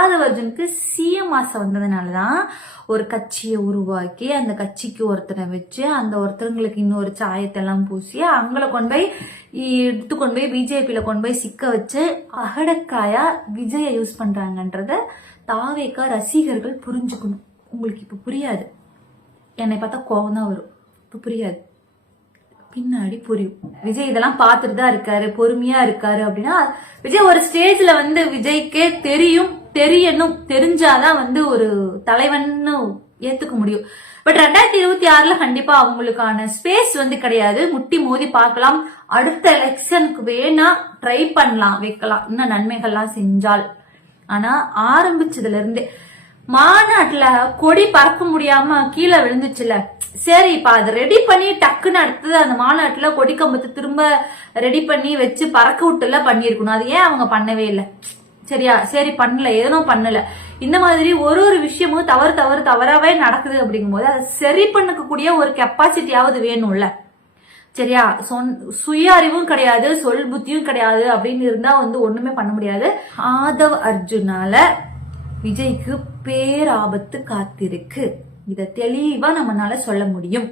ஆதவ அர்ஜுனுக்கு சிஎம் ஆசை வந்ததுனாலதான் ஒரு கட்சியை உருவாக்கி அந்த கட்சிக்கு ஒருத்தரை வச்சு அந்த ஒருத்தருங்களுக்கு இன்னொரு சாயத்தை எல்லாம் பூசி அவங்கள கொண்டு போய் எடுத்து கொண்டு போய் பிஜேபியில கொண்டு போய் சிக்க வச்சு அகடக்காயா விஜய யூஸ் பண்றாங்கன்றத தாவேக்கா ரசிகர்கள் புரிஞ்சுக்கணும். உங்களுக்கு இப்ப புரியாது. என்னை பார்த்தா கோவம் தான் வரும். இப்ப புரியாது. பின்னாடி புரியும். விஜய் இதெல்லாம் பார்த்துட்டு தான் இருக்காரு பொறுமையா இருக்காரு அப்படின்னா விஜய் ஒரு ஸ்டேஜ்ல வந்து விஜய்க்கே தெரியும். தெரியணும் தெரிஞ்சாதான் வந்து ஒரு தலைவன்னு ஏத்துக்க முடியும். பட் ரெண்டாயிரத்தி இருபத்தி ஆறுல கண்டிப்பா அவங்களுக்கான ஸ்பேஸ் வந்து கிடையாது. முட்டி மோதி பார்க்கலாம். அடுத்த எலெக்ஷனுக்கு வேணா ட்ரை பண்ணலாம் வைக்கலாம். இன்னும் நன்மைகள்லாம் செஞ்சால். ஆனா ஆரம்பிச்சதுல இருந்தே மாநாட்டுல கொடி பறக்க முடியாம கீழே விழுந்துச்சுல. சரி இப்ப அதை ரெடி பண்ணி டக்குன்னு அடுத்தது அந்த மாநாட்டுல கொடி கம்பத்தை திரும்ப ரெடி பண்ணி வச்சு பறக்க விட்டுல பண்ணிருக்கணும் அது ஏன் அவங்க பண்ணவே இல்லை? சரியா? சரி பண்ணல. எதனோ பண்ணல. இந்த மாதிரி ஒரு ஒரு விஷயமும் தவறு தவறு தவறாவே நடக்குது அப்படிங்கும்போது அதை சரி பண்ணக்கூடிய ஒரு கெப்பாசிட்டியாவது வேணும்ல. சரியா? சொன் சுய அறிவும் கிடையாது சொல் புத்தியும் கிடையாது அப்படின்னு இருந்தா வந்து ஒண்ணுமே பண்ண முடியாது. ஆதவ் அர்ஜுனால விஜய்க்கு பேராபத்து காத்திருக்கு. இத தெளிவா நம்மளால சொல்ல முடியும்.